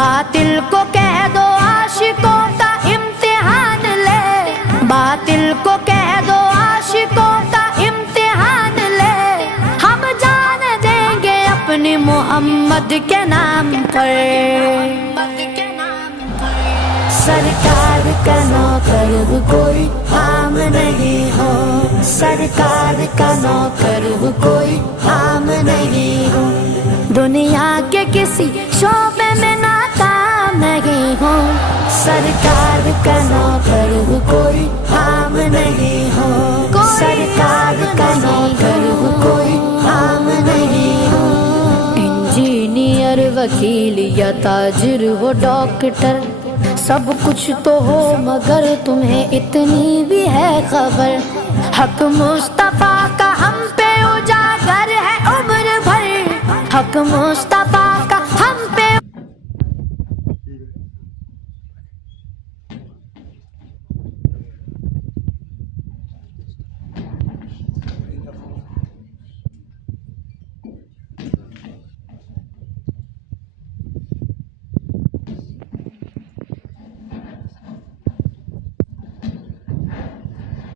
बातिल को कह दो आशिकों का इम्तिहान ले, बातिल को कह दो आशिकों का इम्तिहान ले। हम जान देंगे अपने मोहम्मद के नाम पर। सरकार का नौकर कोई आम नहीं हो, सरकार का नौकर कोई आम नहीं हो। दुनिया के किसी शोबे में नाकाम नहीं हो, सरकार का नौकर कोई आम नहीं हो, सरकार का नौकर कोई आम नहीं हो। इंजीनियर, वकील या ताजिर हो, डॉक्टर, सब कुछ तो हो मगर तुम्हें इतनी भी है खबर। हक मुस्तफा का हम पे उजागर है उम्र भर, हक मुस्तफा